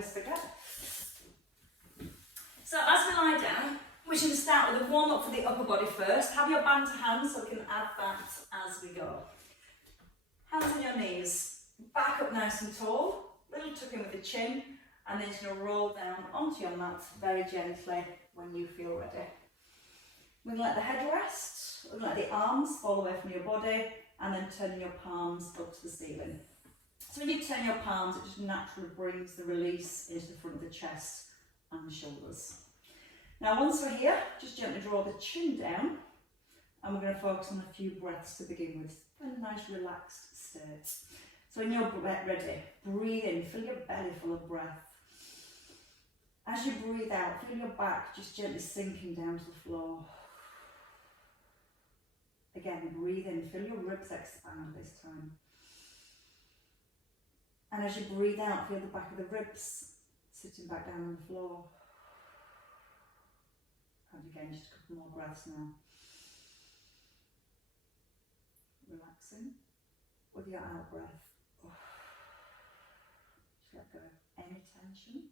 always forget. So as we lie down, we should start with a warm up for the upper body first. Have your band to hand so we can add that as we go. Hands on your knees, back up nice and tall, little tuck in with the chin, and then you're going to roll down onto your mat very gently when you feel ready. We're going to let the head rest, we're going to let the arms fall away from your body, and then turning your palms up to the ceiling. So when you turn your palms, it just naturally brings the release into the front of the chest and the shoulders. Now once we're here, just gently draw the chin down, and we're going to focus on a few breaths to begin with, in a nice relaxed state. So when you're ready, breathe in, fill your belly full of breath. As you breathe out, feel your back just gently sinking down to the floor. Again, breathe in, feel your ribs expand this time. And as you breathe out, feel the back of the ribs sitting back down on the floor. And again, just a couple more breaths now. Relaxing with your out breath. Just let go of any tension.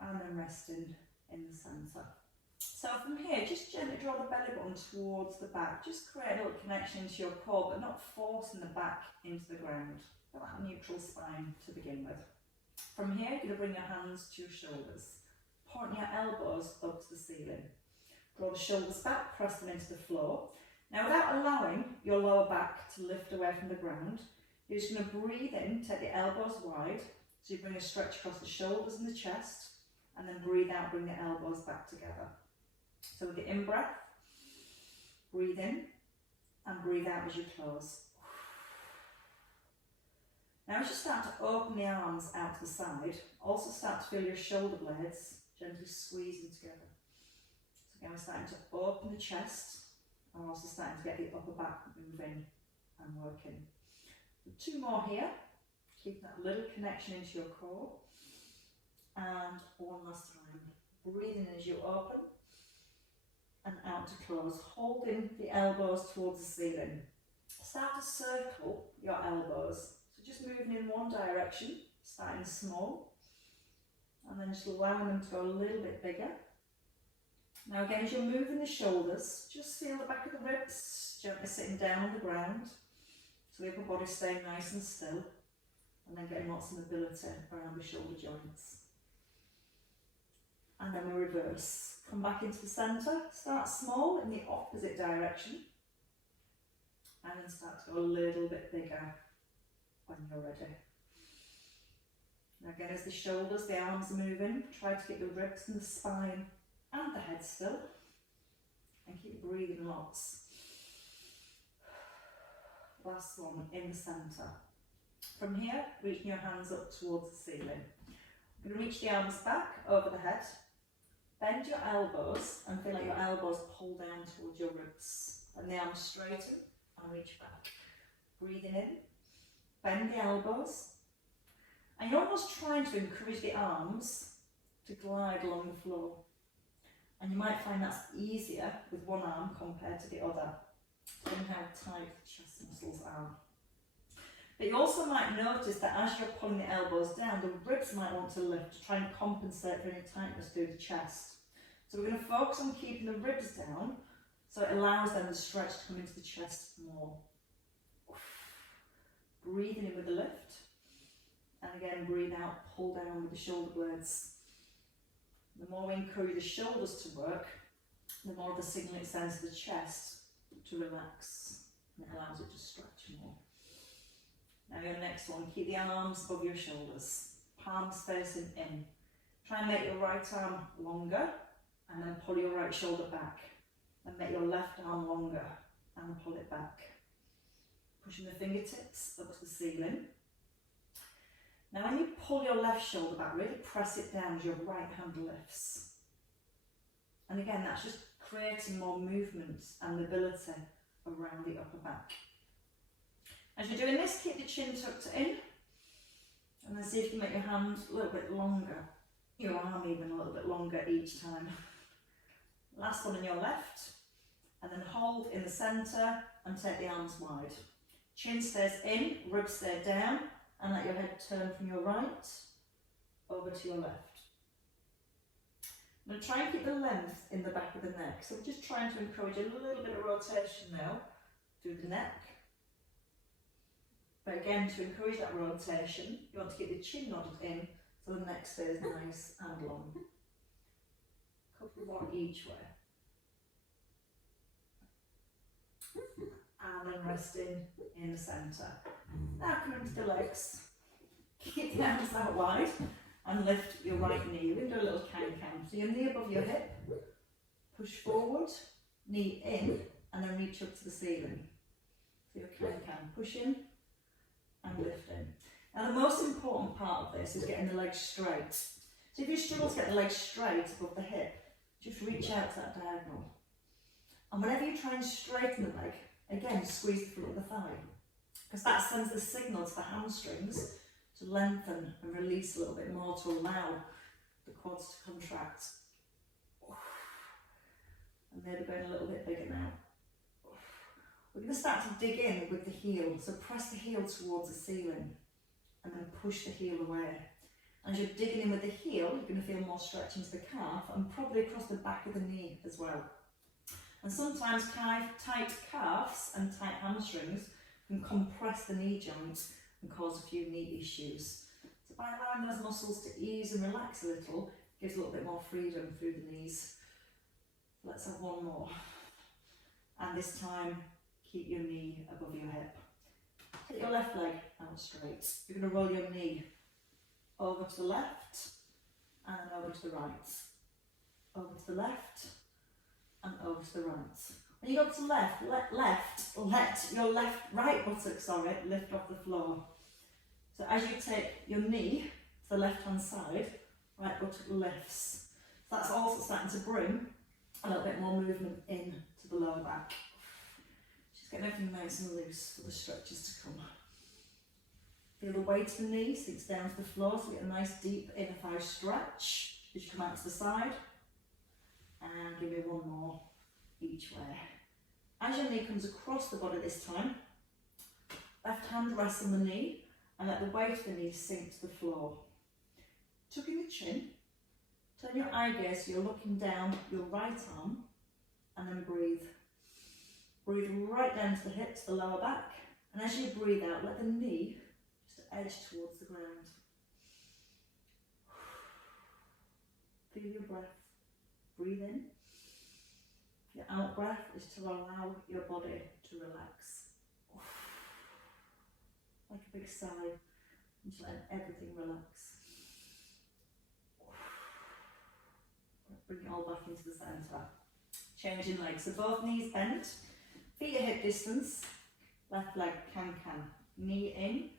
And then resting in the centre. So from here, just gently draw the belly button towards the back. Just create a little connection into your core, but not forcing the back into the ground. Feel that neutral spine to begin with. From here, you're going to bring your hands to your shoulders. Point your elbows up to the ceiling. Draw the shoulders back, press them into the floor. Now without allowing your lower back to lift away from the ground, you're just going to breathe in, take the elbows wide, so you bring a stretch across the shoulders and the chest, and then breathe out, bring the elbows back together. So with the in-breath, breathe in, and breathe out as you close. Now as you start to open the arms out to the side, also start to feel your shoulder blades gently squeezing together. So again, we're starting to open the chest, and also starting to get the upper back moving and working. So 2 more here, keep that little connection into your core. And one last time, breathe in as you open, and out to close, holding the elbows towards the ceiling. Start to circle your elbows. So just moving in one direction, starting small, and then just allowing them to go a little bit bigger. Now again, as you're moving the shoulders, just feel the back of the ribs gently sitting down on the ground, so the upper body staying nice and still, and then getting lots of mobility around the shoulder joints. And then we reverse. Come back into the centre, start small in the opposite direction, and then start to go a little bit bigger when you're ready. Now again, as the shoulders, the arms are moving, try to keep the ribs and the spine and the head still, and keep breathing lots. Last one, in the centre. From here, reaching your hands up towards the ceiling. You're going to reach the arms back over the head. Bend your elbows and feel like your elbows pull down towards your ribs. And the arms straighten and reach back. Breathing in, bend the elbows. And you're almost trying to encourage the arms to glide along the floor. And you might find that's easier with one arm compared to the other, depending how tight the chest muscles are. But you also might notice that as you're pulling the elbows down, the ribs might want to lift to try and compensate for any tightness through the chest. So we're going to focus on keeping the ribs down, so it allows them to stretch to come into the chest more. Breathing in with the lift, and again breathe out, pull down with the shoulder blades. The more we encourage the shoulders to work, the more of the signal it sends to the chest to relax, and it allows it to stretch more. Now your next one, keep the arms above your shoulders, palms facing in. Try and make your right arm longer, and then pull your right shoulder back. And make your left arm longer, and pull it back. Pushing the fingertips up to the ceiling. Now when you pull your left shoulder back, really press it down as your right hand lifts. And again, that's just creating more movement and mobility around the upper back. As you're doing this, keep the chin tucked in, and then see if you can make your hand a little bit longer, your arm even a little bit longer each time. Last one on your left, and then hold in the centre and take the arms wide. Chin stays in, ribs stay down, and let your head turn from your right over to your left. I'm going to try and keep the length in the back of the neck, so I'm just trying to encourage a little bit of rotation now through the neck. But again, to encourage that rotation, you want to keep the chin nodded in so the neck stays nice and long. A couple more each way. And then resting in the centre. Now come into the legs. Keep the arms out wide and lift your right knee. We're going to do a little can-can. So your knee above your hip, push forward, knee in, and then reach up to the ceiling. So your can-can, push in and lift in. Now the most important part of this is getting the legs straight. So if you struggle to get the legs straight above the hip, just reach out to that diagonal. And whenever you try and straighten the leg, again squeeze the front of the thigh, because that sends the signal to the hamstrings to lengthen and release a little bit more to allow the quads to contract. And maybe going a little bit bigger now. We're going to start to dig in with the heel, so press the heel towards the ceiling and then push the heel away. And as you're digging in with the heel, you're going to feel more stretch into the calf and probably across the back of the knee as well. And sometimes tight calves and tight hamstrings can compress the knee joint and cause a few knee issues. So by allowing those muscles to ease and relax a little, gives a little bit more freedom through the knees. Let's have one more. And this time, keep your knee above your hip. Take your left leg out straight. You're going to roll your knee over to the left and then over to the right. Over to the left and over to the right. When you go to the left, let your right buttock, lift off the floor. So as you take your knee to the left hand side, right buttock lifts. So that's also starting to bring a little bit more movement in to the lower back. Just getting everything nice and loose for the stretches to come. Feel the weight of the knee sinks down to the floor, so get a nice deep inner thigh stretch as you come out to the side. And give me one more each way. As your knee comes across the body this time, left hand rests on the knee and let the weight of the knee sink to the floor. Tuck in the chin, turn your eye gaze so you're looking down your right arm and then breathe. Breathe right down to the hips, the lower back, and as you breathe out, let the knee just edge towards the ground. Feel your breath. Breathe in. Your out breath is to allow your body to relax. Like a big sigh, and just let everything relax. Bring it all back into the centre. Changing legs, so both knees bent, feet at hip distance, left leg can-can. Knee in,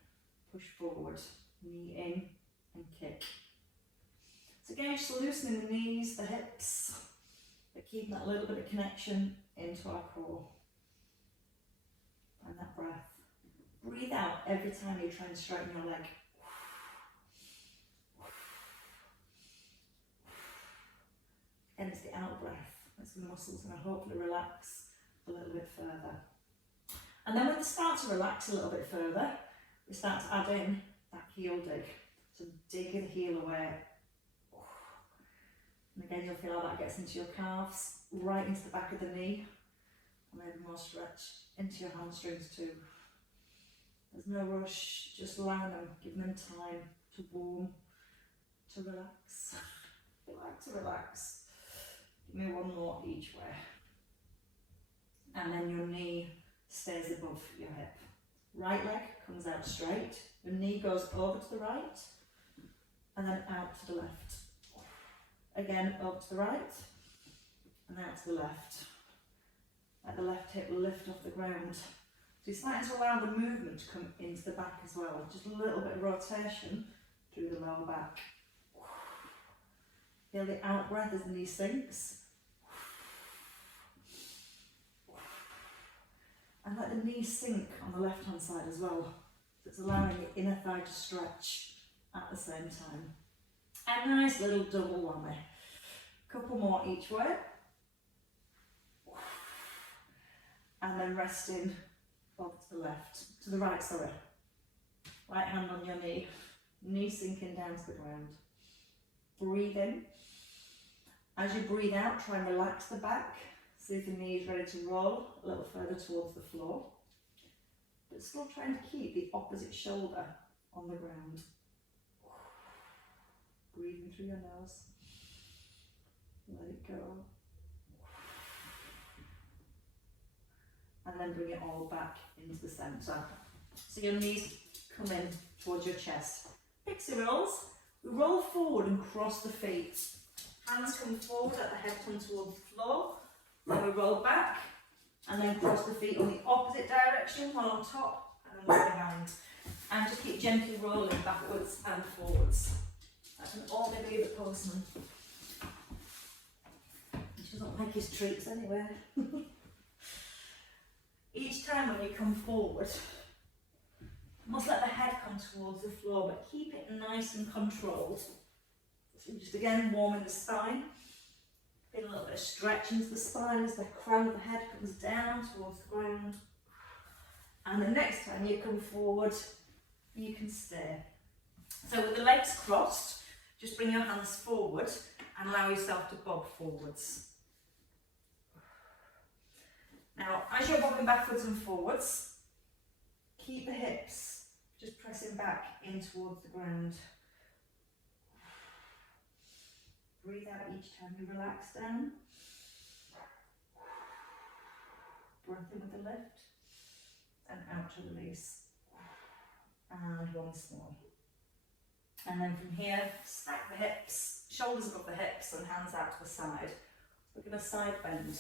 push forward, knee in and kick. So again, just loosening the knees, the hips, but keeping that little bit of connection into our core. And that breath. Breathe out every time you try and straighten your leg. And it's the out breath. That's the muscles going to hopefully relax a little bit further. And then when they start to relax a little bit further, we start to add in that heel dig. So dig the heel away. And again, you'll feel how that gets into your calves, right into the back of the knee, and maybe more stretch into your hamstrings too. There's no rush, just allowing them, giving them time to warm, to relax. Relax. Give me one more each way. And then your knee stays above your hip. Right leg comes out straight, your knee goes over to the right, and then out to the left. Again, up to the right, and out to the left. Let the left hip lift off the ground. So you're starting to allow the movement to come into the back as well. Just a little bit of rotation through the lower back. Feel the out breath as the knee sinks. And let the knee sink on the left hand side as well. So it's allowing the inner thigh to stretch at the same time. A nice little double whammy. Couple more each way. And then resting over to the left, to the right, sorry. Right hand on your knee sinking down to the ground. Breathe in. As you breathe out, try and relax the back. See if the knee is ready to roll a little further towards the floor. But still trying to keep the opposite shoulder on the ground. Breathing through your nose. Let it go. And then bring it all back into the centre. So your knees come in towards your chest. Pixie rolls. We roll forward and cross the feet. Hands come forward, let the head come towards the floor. Then we roll back and then cross the feet on the opposite direction, one on top and one behind. And just keep gently rolling backwards and forwards. That can only be the postman. He doesn't like his treats anywhere. Each time when you come forward, you must let the head come towards the floor, but keep it nice and controlled. So just again warming the spine. Get a little bit of stretch into the spine as the crown of the head comes down towards the ground. And the next time you come forward, you can stay. So with the legs crossed, just bring your hands forward and allow yourself to bob forwards. Now, as you're bobbing backwards and forwards, keep the hips just pressing back in towards the ground. Breathe out each time you relax down. Breath in with the lift and out to release. And once more. And then from here, stack the hips, shoulders above the hips and hands out to the side. We're going to side bend.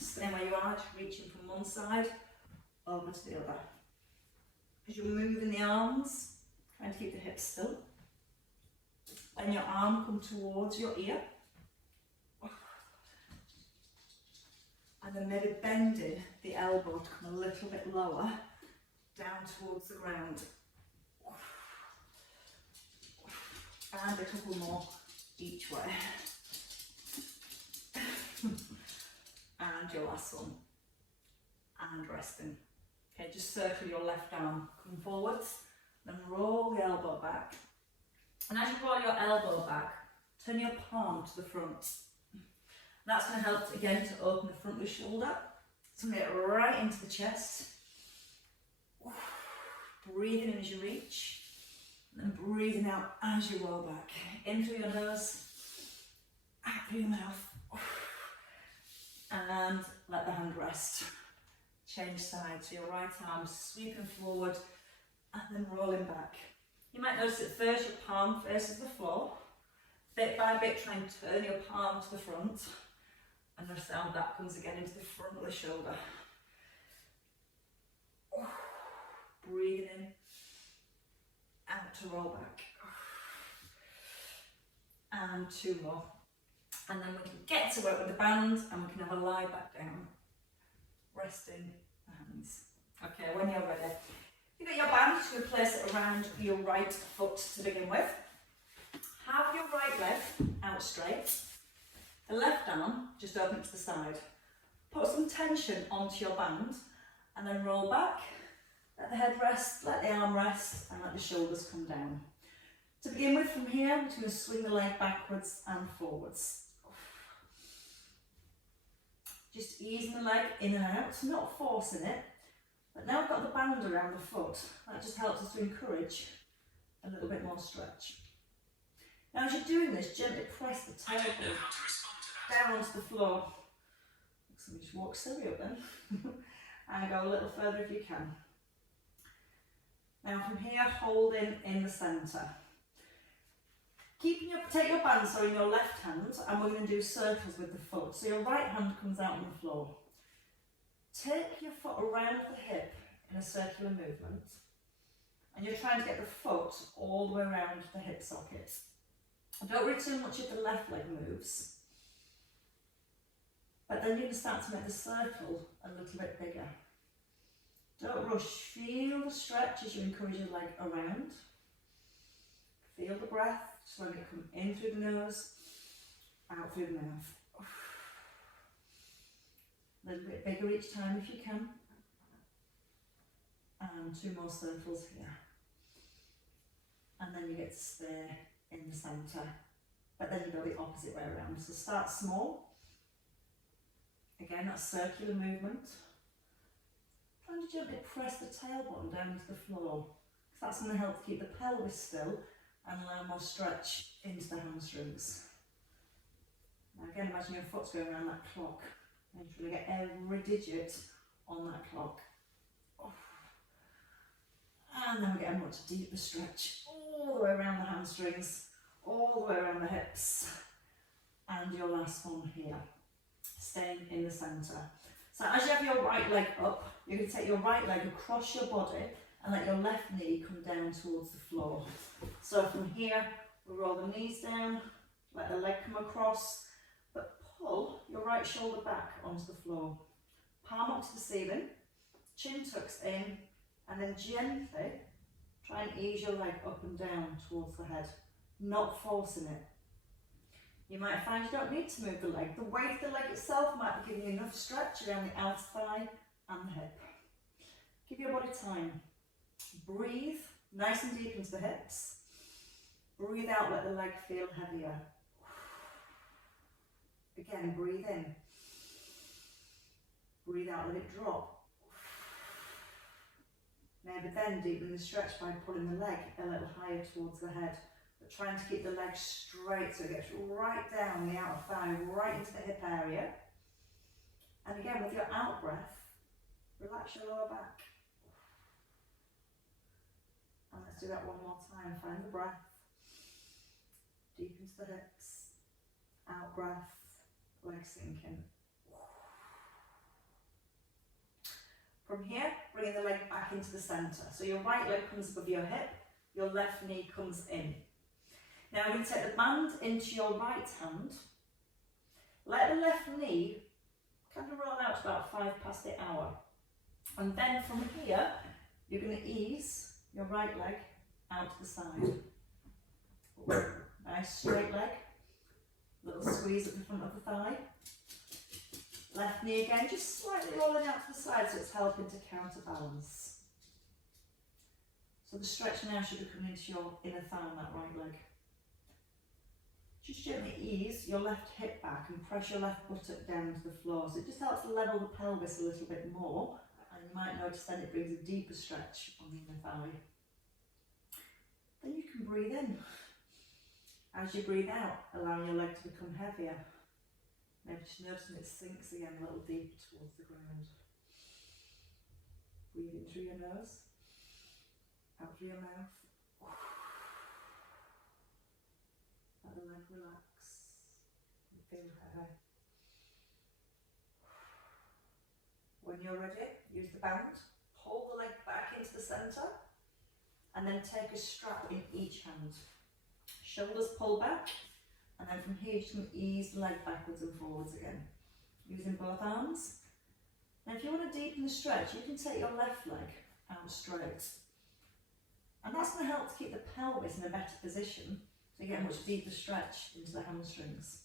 Stay where you are, just reaching from one side over to the other. As you're moving the arms, trying to keep the hips still. Then your arm come towards your ear. And then maybe bending the elbow to come a little bit lower, down towards the ground. And a couple more each way. And your last one. And resting. Okay, just circle your left arm, come forwards, then roll the elbow back. And as you roll your elbow back, turn your palm to the front. That's going to help again to open the front of the shoulder. So get right into the chest. Breathing in as you reach. And then breathing out as you roll back. In through your nose, out through your mouth. And let the hand rest. Change sides, so your right arm sweeping forward and then rolling back. You might notice at first your palm faces the floor. Bit by bit try and turn your palm to the front. And the sound that comes again into the front of the shoulder. Breathing in, out to roll back. And two more. And then we can get to work with the band and we can have a lie back down. Resting the hands. Okay, when you're ready, you get your band, you place it around your right foot to begin with. Have your right leg out straight. The left arm just open to the side. Put some tension onto your band and then roll back. Let the head rest, let the arm rest and let the shoulders come down. To begin with, from here, we're going to swing the leg backwards and forwards. Just easing the leg in and out, not forcing it. But now I've got the band around the foot. That just helps us to encourage a little bit more stretch. Now as you're doing this, gently press the toe down onto the floor. So we just walk silly up then. And go a little further if you can. Now from here, holding in the centre. Take your band, so in your left hand, and we're going to do circles with the foot. So your right hand comes out on the floor. Take your foot around the hip in a circular movement. And you're trying to get the foot all the way around the hip socket. Don't worry too much if the left leg moves. But then you're going to start to make the circle a little bit bigger. Don't rush. Feel the stretch as you encourage your leg around. Feel the breath. Just let it come in through the nose, out through the mouth. A little bit bigger each time if you can. And two more circles here. then you get to stay in the centre. But then you go the opposite way around. So start small. Again, that circular movement. Trying to gently press the tailbone down to the floor. Because that's going to help keep the pelvis still and allow more stretch into the hamstrings. Now again, imagine your foot's going around that clock. Make sure you get every digit on that clock. And then we get a much deeper stretch all the way around the hamstrings, all the way around the hips. And your last one here, staying in the centre. So as you have your right leg up, you're going to take your right leg across your body and let your left knee come down towards the floor. So from here, we roll the knees down, let the leg come across, but pull your right shoulder back onto the floor. Palm up to the ceiling, chin tucks in, and then gently try and ease your leg up and down towards the head, not forcing it. You might find you don't need to move the leg. The weight of the leg itself might be giving you enough stretch around the outer thigh and the hip. Give your body time. Breathe nice and deep into the hips. Breathe out, let the leg feel heavier. Again, breathe in. Breathe out, let it drop. Maybe then deepen the stretch by pulling the leg a little higher towards the head, but trying to keep the leg straight so it gets right down the outer thigh, right into the hip area. And again, with your out breath, relax your lower back. And let's do that one more time. Find the breath. Deep into the hips. Out breath. Leg sinking. From here, bringing the leg back into the centre. So your right leg comes above your hip, your left knee comes in. Now we're going to take the band into your right hand. Let the left knee kind of roll out to about 8:05 hour. And then from here, you're going to ease your right leg out to the side. Nice straight leg. Little squeeze at the front of the thigh. Left knee again, just slightly rolling out to the side so it's helping to counterbalance. So the stretch now should be coming into your inner thigh on that right leg. Just gently ease your left hip back and press your left buttock down to the floor. So it just helps to level the pelvis a little bit more, and you might notice then it brings a deeper stretch on the inner thigh. Then you can breathe in. As you breathe out, allowing your leg to become heavier. Maybe just noticing it sinks again a little deeper towards the ground. Breathe in through your nose, out through your mouth. Let the leg relax and feel heavy. When you're ready, use the band, pull the leg back into the centre, and then take a strap in each hand. Shoulders pull back. And then from here, you just going to ease the leg backwards and forwards again, using both arms. Now, if you want to deepen the stretch, you can take your left leg out straight. And that's going to help to keep the pelvis in a better position, so you get a much deeper stretch into the hamstrings.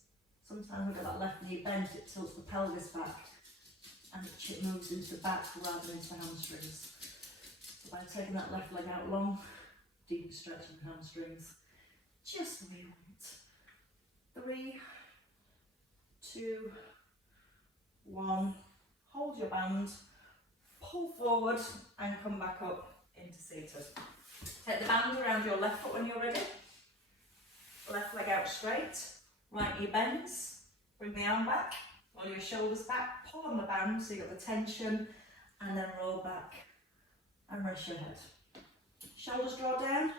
Sometimes we've got that left knee bent, it tilts the pelvis back, and it moves into the back rather than into the hamstrings. So by taking that left leg out long, deeper stretch in the hamstrings, just the way you want. 3, 2, 1, hold your band, pull forward and come back up into seated. Take the band around your left foot when you're ready. Left leg out straight, right knee bends, bring the arm back, roll your shoulders back, pull on the band so you've got the tension, and then roll back and rest your head. Shoulders draw down,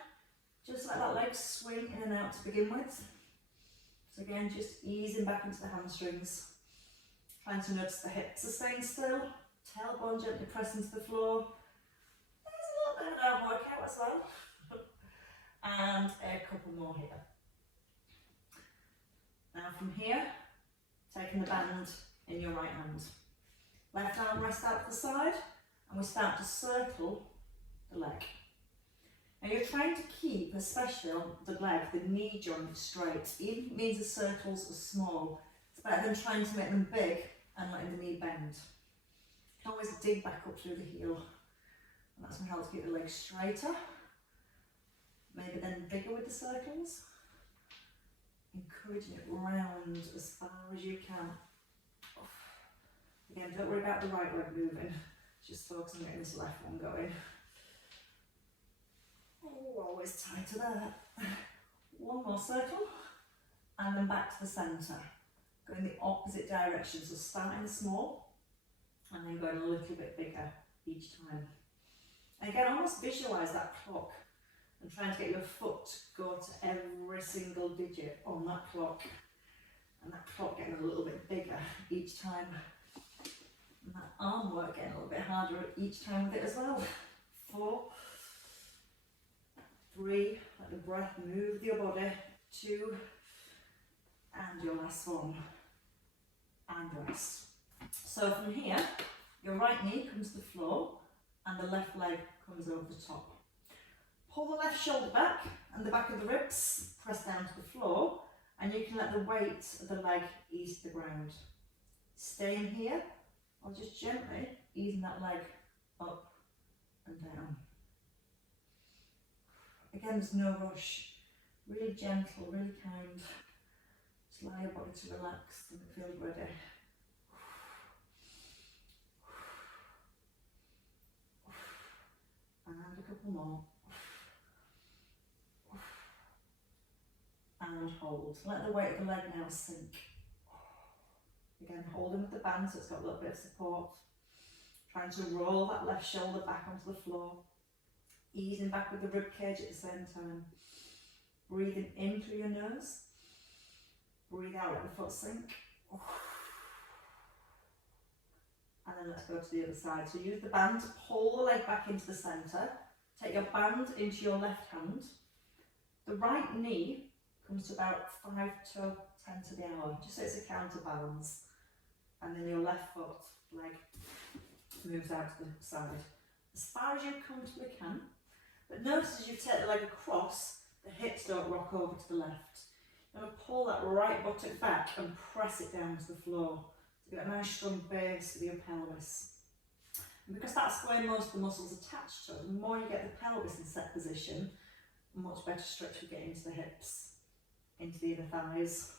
just let that leg swing in and out to begin with. So again, just easing back into the hamstrings. Trying to notice the hips are staying still. Tailbone gently pressing to the floor. There's a little bit of an arm workout as well. And a couple more here. Now from here, taking the band in your right hand. Left arm rests out to the side, and we start to circle the leg. Now you're trying to keep, especially on the leg, the knee joint straight. Even if it means the circles are small, it's better than trying to make them big and letting the knee bend. You can always dig back up through the heel, and that's going to help keep the leg straighter. Maybe then Getting bigger with the circles. Encouraging it round as far as you can. Again, don't worry about the right leg moving. Just focus on getting this left one going. Oh, always tight to that. One more circle. And then back to the centre. Going the opposite direction. So starting small and then going a little bit bigger each time. And again, almost visualise that clock and trying to get your foot to go to every single digit on that clock. And that clock getting a little bit bigger each time. And that arm work getting a little bit harder each time with it as well. 4, 3, let the breath move your body. 2, and your last one. And rest. So from here, your right knee comes to the floor and the left leg comes over the top. Pull the left shoulder back and the back of the ribs press down to the floor, and you can let the weight of the leg ease to the ground. Staying here, or just gently easing that leg up and down. Again, there's no rush. Really gentle, really kind. Just allow your body to relax and it feels ready. And a couple more. And hold. Let the weight of the leg now sink. Again, holding with the band so it's got a little bit of support. Trying to roll that left shoulder back onto the floor. Easing back with the rib cage at the same time. Breathing in through your nose. Breathe out, let the foot sink. And then let's go to the other side. So use the band to pull the leg back into the centre. Take your band into your left hand. The right knee comes to about 5 to 10 to the hour, just so it's a counterbalance. And then your left foot leg moves out to the side. As far as you comfortably can. But notice as you take the leg across, the hips don't rock over to the left. You're going to pull that right buttock back and press it down to the floor. So you get a nice strong base for your pelvis. And because that's where most of the muscles attach to, the more you get the pelvis in set position, much better stretch we get into the hips, into the inner thighs,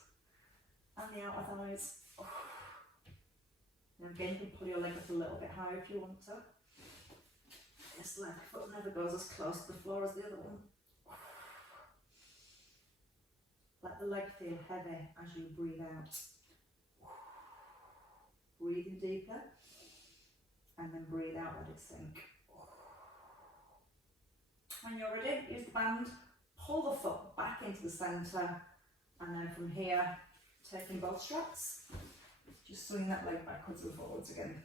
and the outer thighs. And again, you can pull your leg up a little bit higher if you want to. This leg foot never goes as close to the floor as the other one. Let the leg feel heavy as you breathe out. Breathing deeper, and then breathe out, let it sink. When you're ready, use the band, pull the foot back into the centre, and then from here, taking both straps, just swing that leg backwards and forwards again.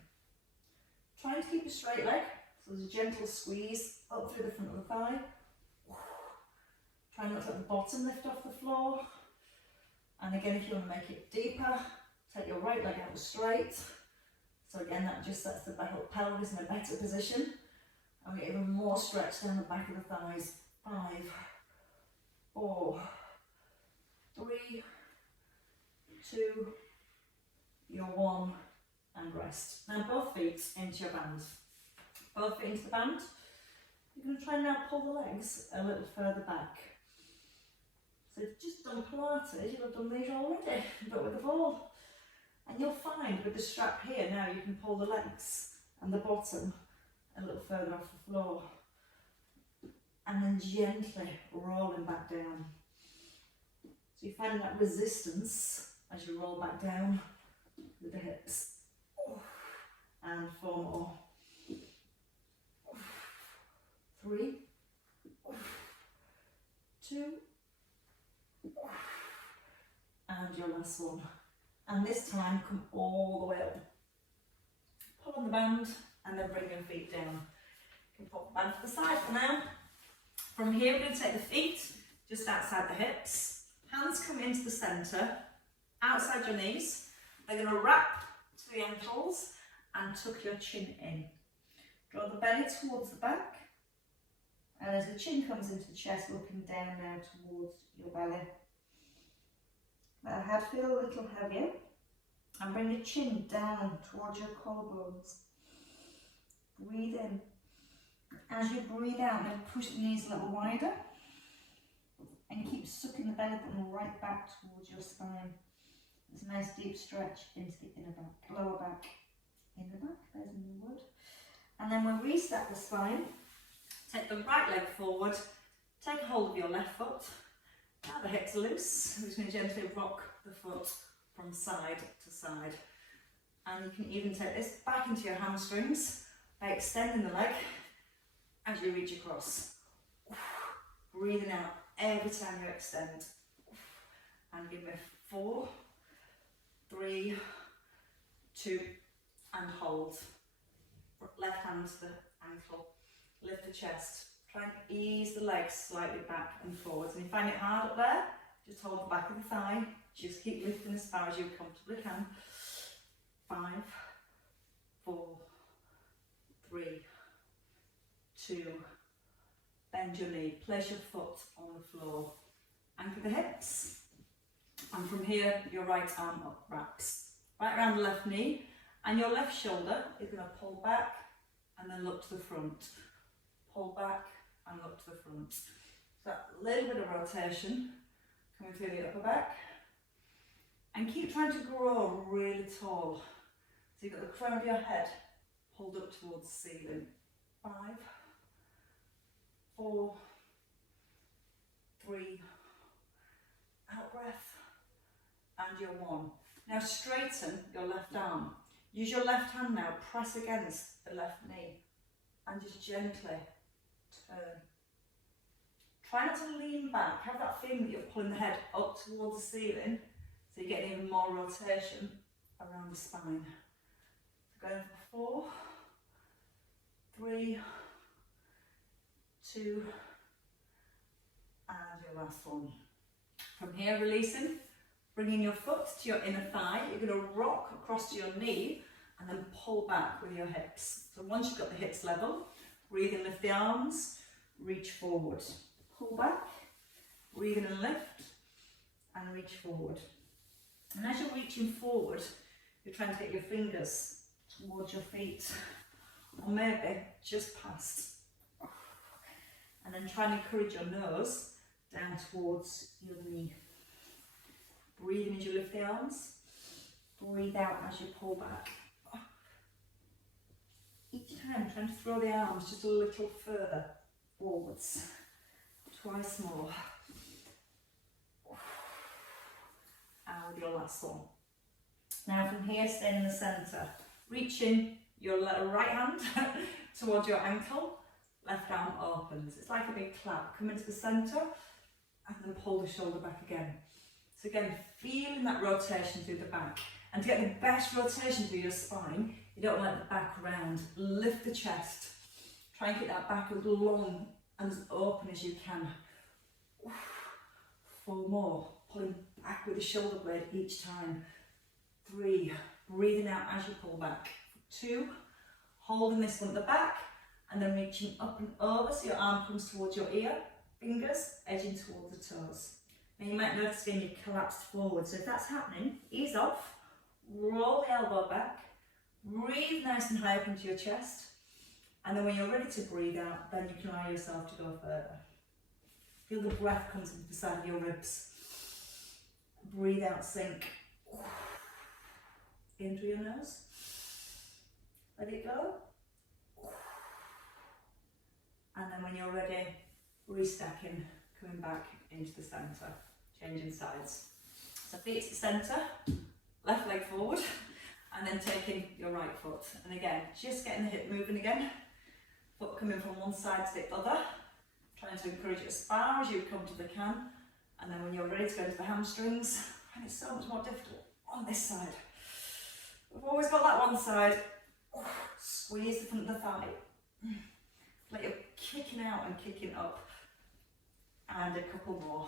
Trying to keep a straight leg, so there's a gentle squeeze up through the front of the thigh. Try not to let the bottom lift off the floor. And again, if you want to make it deeper, take your right leg out straight. So again, that just sets the pelvis in a better position. And we get even more stretch down the back of the thighs. 5, 4, 3, 2, your 1, and rest. Now both feet into your band. Both feet into the band. You're going to try and now pull the legs a little further back. So if you've just done Pilates, you'll have done these already, but with the ball. And you'll find with the strap here now you can pull the legs and the bottom a little further off the floor. And then gently rolling back down. So you find that resistance as you roll back down with the hips. And 4 more. 3, 2, and your last one. And this time come all the way up. Pull on the band and then bring your feet down. You can put the band to the side for now. From here we're going to take the feet just outside the hips. Hands come into the centre, outside your knees. They're going to wrap to the ankles and tuck your chin in. Draw the belly towards the back. And as the chin comes into the chest, looking down now towards your belly. Let the head feel a little heavier. And bring your chin down towards your collarbones. Breathe in. As you breathe out, then push the knees a little wider. And keep sucking the belly button right back towards your spine. There's a nice deep stretch into the inner back, lower back. Inner back, there's a new word. And then we'll restack the spine. Take the right leg forward. Take hold of your left foot. Now the hips are loose. We're just going to gently rock the foot from side to side. And you can even take this back into your hamstrings by extending the leg as you reach across. Breathing out every time you extend. And give me 4, 3, 2, and hold. Left hand to the ankle. Lift the chest. Try and ease the legs slightly back and forwards. And if you find it hard up there, just hold the back of the thigh. Just keep lifting as far as you comfortably can. 5, 4, 3, 2, bend your knee, place your foot on the floor, anchor the hips, and from here your right arm up wraps, right around the left knee, and your left shoulder is going to pull back and then look to the front, pull back and look to the front. So that little bit of rotation coming through the upper back, and keep trying to grow really tall. So you've got the crown of your head pulled up towards the ceiling. 5, 4, 3, out breath, and your 1. Now straighten your left arm. Use your left hand now, press against the left knee, and just gently turn. Try not to lean back, have that feeling that you're pulling the head up towards the ceiling, so you're getting even more rotation around the spine. So going for 4, 3, 2, and your last one. From here, releasing, bringing your foot to your inner thigh. You're going to rock across to your knee and then pull back with your hips. So once you've got the hips level, breathe in, lift the arms, reach forward. Pull back, breathe in and lift, and reach forward. And as you're reaching forward, you're trying to get your fingers towards your feet, or maybe just past. And then try and encourage your nose down towards your knee. Breathe in as you lift the arms. Breathe out as you pull back. Each time trying to throw the arms just a little further forwards. Twice more. And with your last one. Now from here, stay in the centre. Reaching your right hand towards your ankle. Left arm opens. It's like a big clap. Come into the centre and then pull the shoulder back again. So again, feeling that rotation through the back. And to get the best rotation through your spine, you don't let the back round. Lift the chest. Try and get that back as long and as open as you can. 4 more. Pulling back with the shoulder blade each time. 3. Breathing out as you pull back. 2. Holding this one at the back. And then reaching up and over so your arm comes towards your ear, fingers edging towards the toes. Now you might notice again you collapsed forward, so if that's happening, ease off, roll the elbow back, breathe nice and high up into your chest, and then when you're ready to breathe out, then you can allow yourself to go further. Feel the breath comes into the side of your ribs. Breathe out, sink. In through your nose. Let it go. And then when you're ready, restacking, coming back into the centre, changing sides. So feet to the centre, left leg forward, and then taking your right foot. And again, just getting the hip moving again. Foot coming from one side to the other, trying to encourage it as far as you comfortably can. And then when you're ready to go into the hamstrings, and it's so much more difficult on this side. We've always got that one side. Squeeze the front of the thigh. Like you're kicking out and kicking up. And a couple more.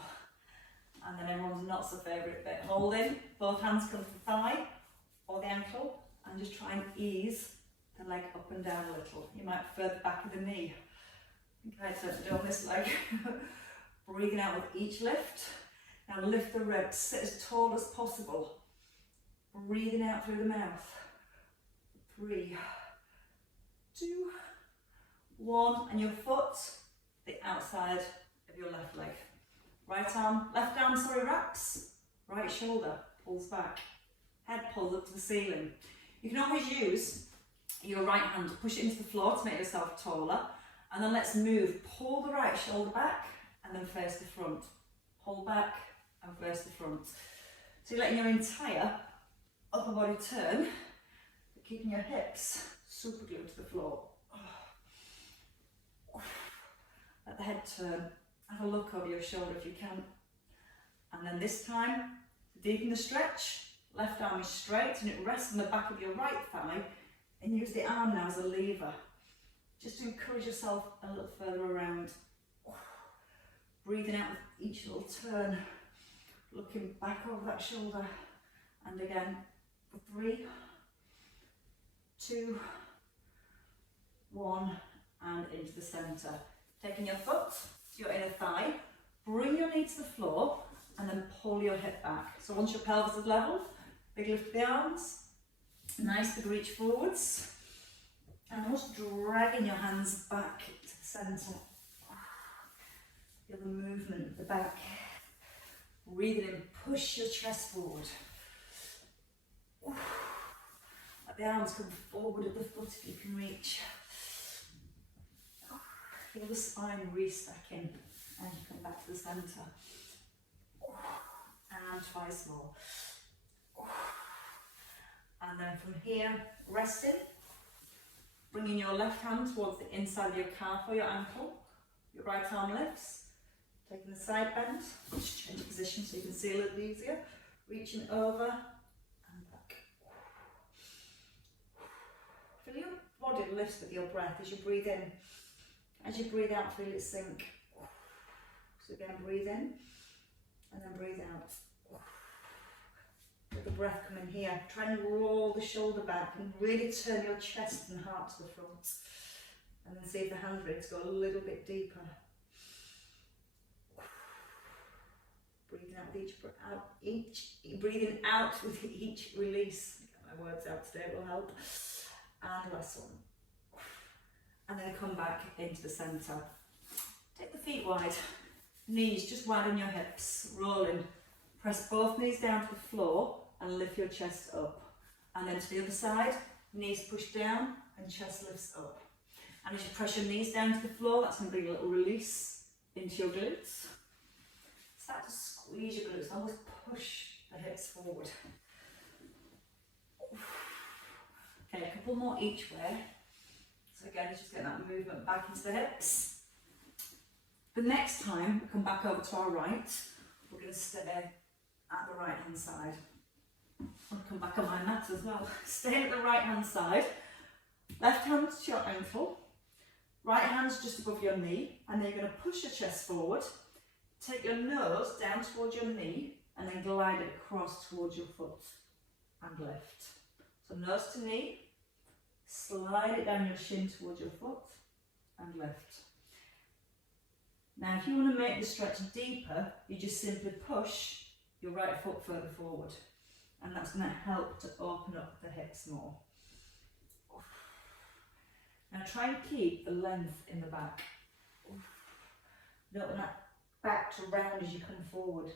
And then everyone's not so favourite bit. Holding, both hands come to the thigh or the ankle, and just try and ease the leg up and down a little. You might prefer the back of the knee. I tend to do on this leg. Breathing out with each lift. Now lift the ribs, sit as tall as possible. Breathing out through the mouth. 3, 2, 1, and your foot, the outside of your left leg. Right left arm, wraps, right shoulder pulls back, head pulls up to the ceiling. You can always use your right hand to push it into the floor to make yourself taller, and then let's move, pull the right shoulder back and then face the front, pull back and face the front. So you're letting your entire upper body turn, but keeping your hips super glued to the floor. Let the head turn, have a look over your shoulder if you can. And then this time, to deepen the stretch, left arm is straight and it rests on the back of your right thigh, and use the arm now as a lever, just to encourage yourself a little further around. Breathing out with each little turn, looking back over that shoulder, and again, for 3, 2, 1, and into the centre. Taking your foot to your inner thigh, bring your knee to the floor, and then pull your hip back. So once your pelvis is level, big lift of the arms, nice big reach forwards, and almost dragging your hands back to the centre. Feel the movement of the back. Breathing in, push your chest forward. Let the arms come forward at the foot if you can reach. Feel the spine re-stacking and you come back to the centre. And twice more. And then from here, resting, bringing your left hand towards the inside of your calf or your ankle. Your right arm lifts, taking the side bend, just change position so you can see a little easier. Reaching over and back. Feel your body lifts with your breath as you breathe in. As you breathe out, feel it sink. So again, breathe in and then breathe out. Let the breath come in here. Try and roll the shoulder back and really turn your chest and heart to the front. And then see if the hand ribs go a little bit deeper. Breathing out with each breath, breathing out with each release. Get my words out today, it will help. And last one. And then come back into the centre. Take the feet wide. Knees just wide on your hips. Rolling. Press both knees down to the floor and lift your chest up. And then to the other side, knees push down and chest lifts up. And as you press your knees down to the floor, that's going to bring a little release into your glutes. Start to squeeze your glutes, almost push the hips forward. Okay, a couple more each way. So again, just get that movement back into the hips. The next time we come back over to our right, we're going to stay at the right hand side. I'll come back on my mat as well. Stay at the right hand side. Left hand to your ankle. Right hand's just above your knee, and then you're going to push your chest forward. Take your nose down towards your knee, and then glide it across towards your foot and lift. So nose to knee, slide it down your shin towards your foot and lift. Now if you want to make the stretch deeper, you just simply push your right foot further forward, and that's going to help to open up the hips more. Now try and keep the length in the back. You don't want that back to round as you come forward.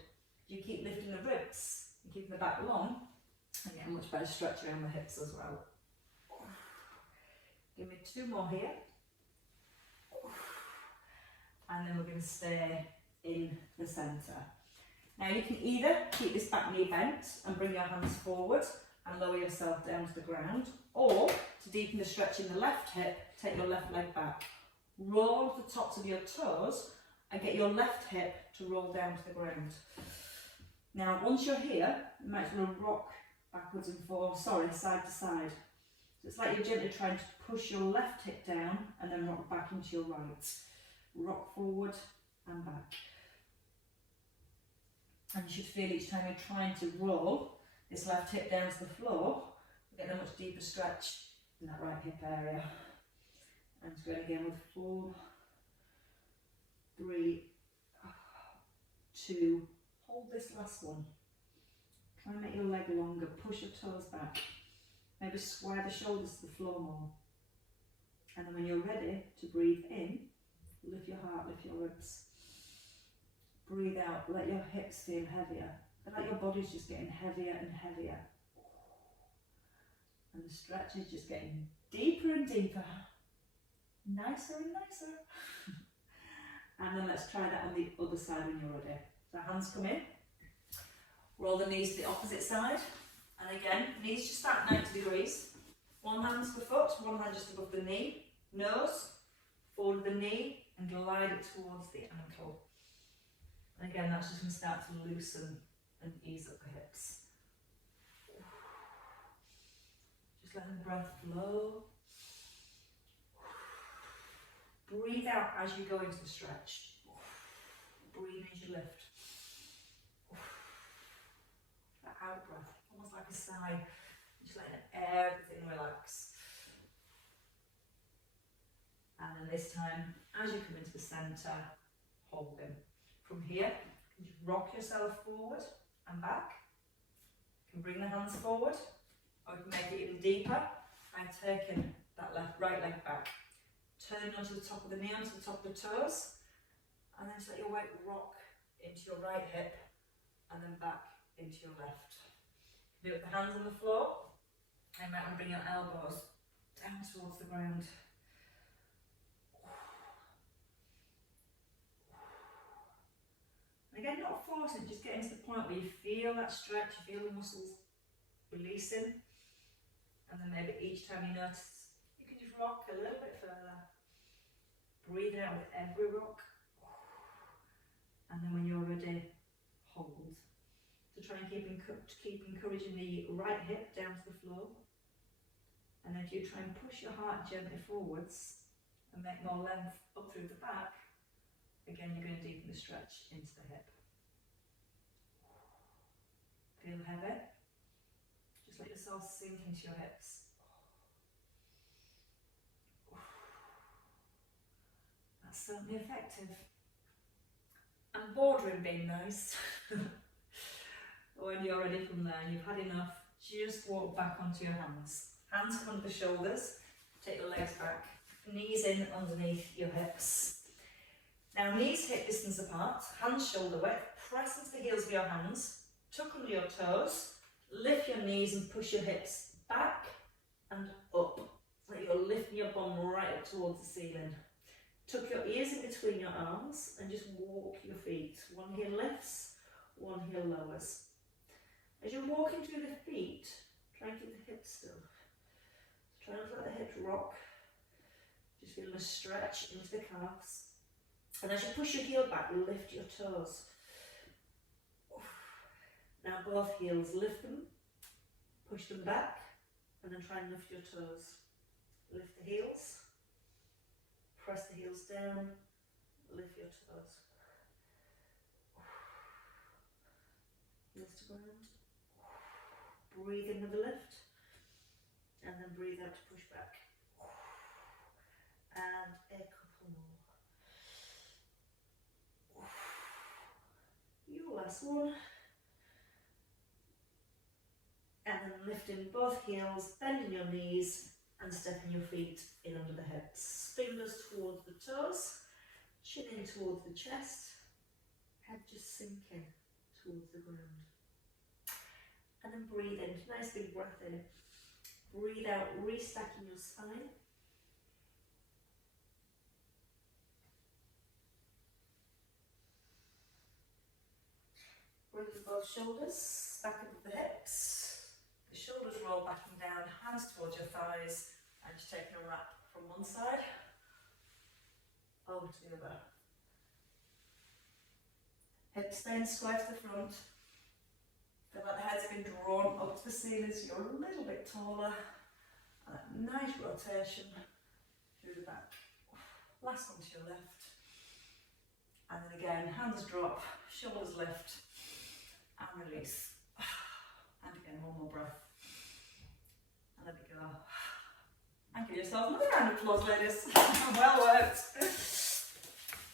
You keep lifting the ribs and keeping the back long, and get a much better stretch around the hips as well. Give me 2 more here. And then we're going to stay in the centre. Now you can either keep this back knee bent and bring your hands forward and lower yourself down to the ground, or to deepen the stretch in the left hip, take your left leg back. Roll the tops of your toes and get your left hip to roll down to the ground. Now once you're here, you might want to rock backwards and forwards, side to side. So it's like you're gently trying to push your left hip down and then rock back into your right. Rock forward and back. And you should feel each time you're trying to roll this left hip down to the floor, you get a much deeper stretch in that right hip area. And just going again with 4, 3, 2, hold this last one. Try and make your leg longer, push your toes back. Maybe square the shoulders to the floor more. And then when you're ready to breathe in, lift your heart, lift your ribs. Breathe out, let your hips feel heavier. Feel like your body's just getting heavier and heavier. And the stretch is just getting deeper and deeper. Nicer and nicer. And then let's try that on the other side when you're ready. So hands come in. Roll the knees to the opposite side. And again, knees just at 90 degrees. One hand to the foot, one hand just above the knee. Nose, forward the knee and glide it towards the ankle. And again, that's just going to start to loosen and ease up the hips. Just letting the breath flow. Breathe out as you go into the stretch. Breathe as you lift. That out breath, almost like a sigh. Just letting everything relax. And then this time, as you come into the centre, hold them. From here, you can rock yourself forward and back. You can bring the hands forward, or you can make it even deeper by taking that right leg back. Turn onto the top of the knee, onto the top of the toes, and then just let your weight rock into your right hip, and then back into your left. Do it with the hands on the floor, and you might want to bring your elbows down towards the ground. And again, not forcing it, just getting to the point where you feel that stretch, you feel the muscles releasing, and then maybe each time you notice, you can just rock a little bit further. Breathe out with every rock. And then when you're ready, hold. So try and keep encouraging the right hip down to the floor. And if you try and push your heart gently forwards and make more length up through the back, again you're going to deepen the stretch into the hip. Feel heavy? Just let yourself sink into your hips. That's certainly effective. And bordering being nice. When you're ready from there, you've had enough, just walk back onto your hands. Hands come under the shoulders, take your legs back, knees in underneath your hips. Now knees hip distance apart, hands shoulder width, press into the heels of your hands, tuck under your toes, lift your knees and push your hips back and up. Like you're lifting your bum right up towards the ceiling. Tuck your ears in between your arms and just walk your feet. One heel lifts, one heel lowers. As you're walking through the feet, try and keep the hips still. Try not to let the hips rock. Just feeling a stretch into the calves. And as you push your heel back, lift your toes. Now both heels, lift them, push them back, and then try and lift your toes. Lift the heels, press the heels down, lift your toes. Heels to ground. Breathe in with the lift, and then breathe out to push back. And a couple more. Your last one. And then lifting both heels, bending your knees and stepping your feet in under the hips. Fingers towards the toes, chin in towards the chest, head just sinking towards the ground. And then breathe in, nice big breath in. Breathe out, restacking your spine. Bring both shoulders back above the hips. The shoulders roll back and down, hands towards your thighs, and just taking a wrap from one side over to the other. Hips staying square to the front. Feel like the head's been drawn up to the ceiling so you're a little bit taller. And a nice rotation through the back. Last one to your left. And then again, hands drop, shoulders lift, and release. And again, one more breath. And let it go. And give yourself another round of applause, ladies. Well worked.